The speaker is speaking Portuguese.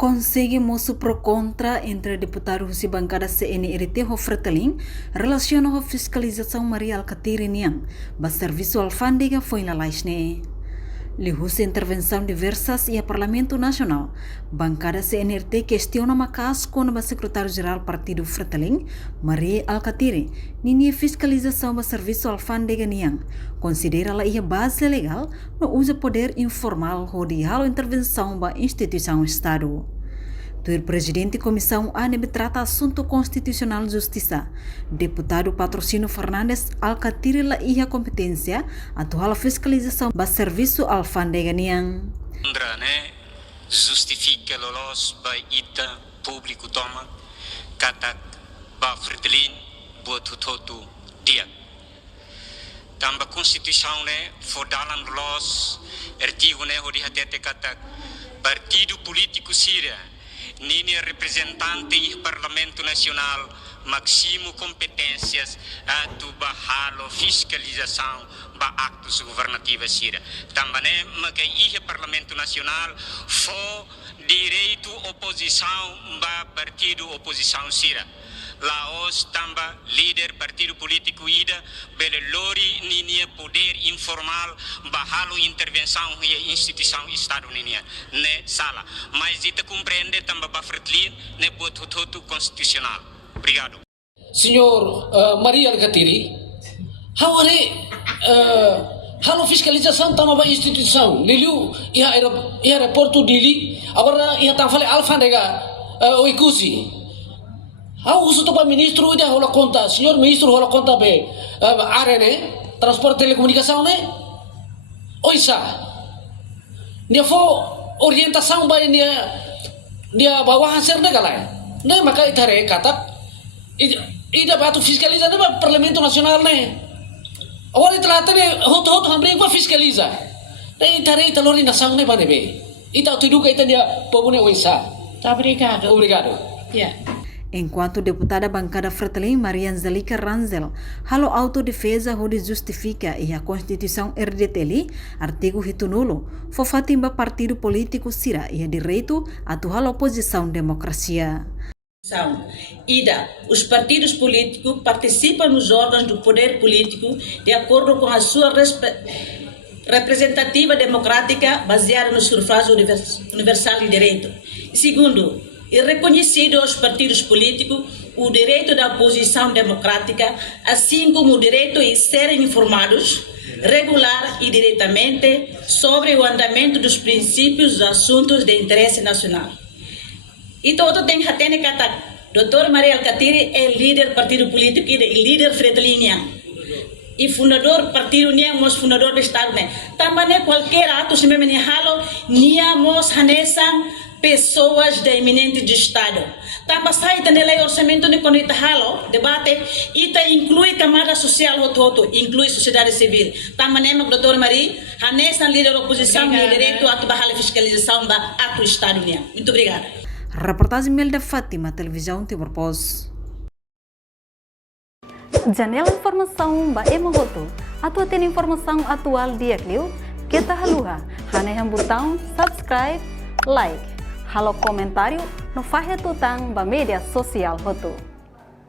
Conseguimos pro contra entre deputados e bancada CNRT Hofreteling relacionado à fiscalização Maria Alcatiri Niang, ba serviço alfândega foi na laisne. Lihus intervenção diversas e a Parlamento Nacional, bancada CNRT questiona macas com o secretário-geral Partido Freteling, Maria Alcatiri, nini fiscalização ba serviço alfândega Niang, considera la ia base legal no uso poder informal rodeado intervenção ba instituição Estado. O presidente da Comissão ANEB trata assunto constitucional justiça. Deputado Patrocínio Fernandes Alcatiri la ia competência atual fiscalização ba serviço alfândega Niang. Justifica lolos ba ita público toma katak ba Fretilin buat todo dia. Tamba Constituição fodalan lolos artigo hodi hatete katak partido político Síria nini representante do Parlamento Nacional máximo competências atu bahalo fiscalização ba actos governativos Síria. Também magai o Parlamento Nacional fo direito oposição ba partido oposição Síria. Laos tamba líder partido político ida bele lori nini poder informal bahalo intervenção e instituição Estado nini ne sala mas ita compreende tamba ba Fretilin ne buat hutu constitucional. Obrigado. Senhor Maria Alcatiri, hawari halo fiscalização tama ba instituição liu ia aeroporto dili agora ia tafale alfândega oikusi. Aku sudah Pak Ministro ida hola conta, senhor Ministro hola conta be arene transporte telecomunicação ne oisa dia fo orientação ba dia bawahan ser negala ne maka itare katak ida batu fiscaliza ne ba Parlamento Nacional ne awal itlata ne hot hambre ba fiscaliza ne itare italori nação ne ba ne be ita tuduka ita dia pobune oisa. Obrigado. Obrigado. Yeah. Enquanto deputada bancada Fretilin Maria Angelica Ranzel, halo autodefesa onde justifica e a Constituição RDTL, artigo ritunulo, fofatimba partido político Sira e a direito a atual oposição democracia. Ida, os partidos políticos participam nos órgãos do poder político de acordo com a sua representativa democrática baseada no sufrágio universal e direito. Segundo, é reconhecido aos partidos políticos o direito da oposição democrática, assim como o direito a serem informados regular e diretamente sobre o andamento dos princípios dos assuntos de interesse nacional. E todo tem que ter Dr. Maria Alcatiri é líder do partido político e líder Fretilin e fundador partido Niang, mas fundador do Estado né. Também qualquer ato se me halo Niang mos hanesan pessoas de eminente de Estado. Também sai da lei orçamento ne quando ita halo debate ita inclui camada social inclui sociedade civil. Também o Dr. Maria hanesan líder da oposição e direito a bahal fiscalização ba ato Estado Niang. Muito obrigada. Reportagem Melda Fátima, Televisão Timor Post. Janela informação ba emogoto. Atua tem informação atual dia clio. Kita haluha. Haneham botão subscribe, like. Halo comentário no Fahia Tutang ba media sosial hotu.